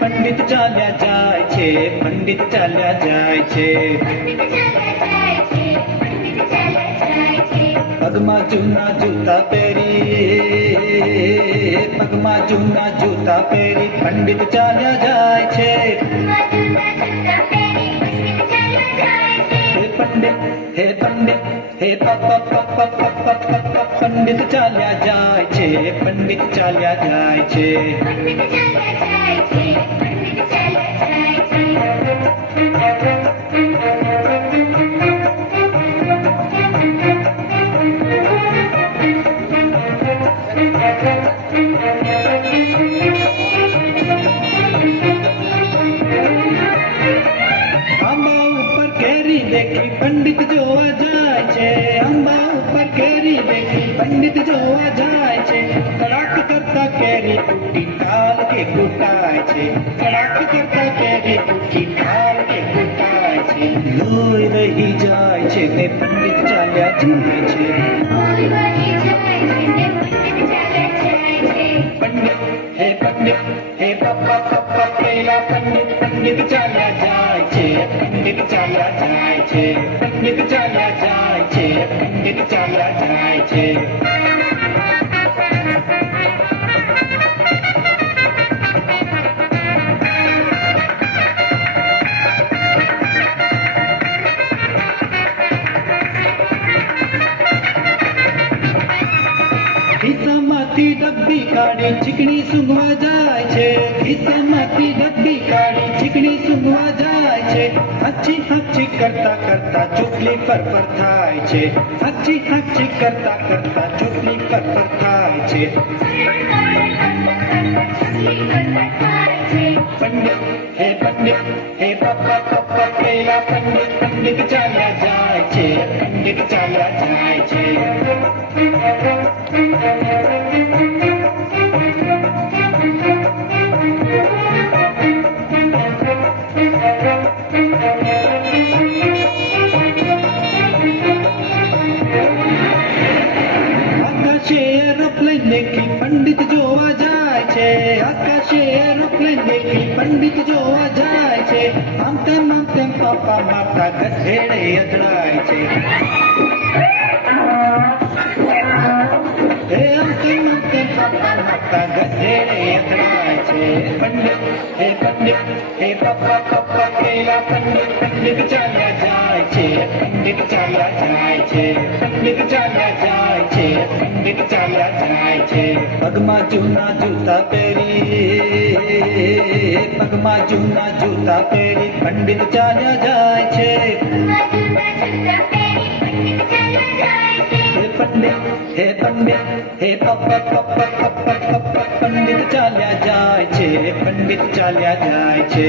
પંડિત ચાલ્યા જાય છે, પંડિત ચાલ્યા જાય છે. પગમાં જૂના જૂતા પહેરી પગમાં જૂના જૂતા પહેરી પંડિત ચાલ્યા જાય છે. હે પંડિત હે પંડિત ચાલ્યા પપ છે પંડિત ચાલ્યા જાય છે પંડિત ચાલ્યા જાય છે પંડિત ચાલ્યા જાય છે કેરી દેખી પંડિત જોવા જાય છે. અંબા ઉપર કેરી દેખી પંડિત જોવા જાય છે. કડાક કરતા કેરી તૂટી કાલ કે કૂટાય છે. કડાક કરતા કેરી તૂટી કાલ કે કૂટાય છે. લોહી રહી જાય છે ને પંડિત ચાલ્યા જાય છે. પંડિત હે પંડિત હે પપ્પા પપ્પા પેલા પંડિત પંડિત ચાલ્યા જાય છે. પંડિત ચાલ્યા પંડિત ચાલ્યા જાય છે, પંડિત ચાલ્યા જાય છે. ખિસ્સામાંથી ડબ્બી કાઢી ચીકણી સૂંઘવા જાય છે. ખિસ્સામાંથી ડબ્બી કાઢી ચીકણી સૂંઘવા જાય છે. કરતા કરતા ચૂપલી પર પર થાય છે. હચી હચી કરતા કરતા ચૂપલી પર પર થાય છે. પંડિત હે પંડિત હે પપ્પા પપ્પા પેલા પંડિત પંડિત ચાલ્યા જાય છે. પંડિત ચાલ્યા જાય છે. પંડિત જોવા જાય છે, આમ તેમ આમ તેમ પાપા માતા ગધેડે અથડાય ચાલ્યા જાય છે. પંડિત ચાલ્યા જાય છે. પંડિત ચાલ્યા જાય છે. પગમાં જૂના જૂતા પહેરી પગમાં જૂના જૂતા પહેરી પંડિત ચાલ્યા જાય છે હે પંડિત હે પંડિત હે પપ્પત પપ્પત પપ્પત પપ્પત પંડિત ચાલ્યા જાય છે પંડિત ચાલ્યા જાય છે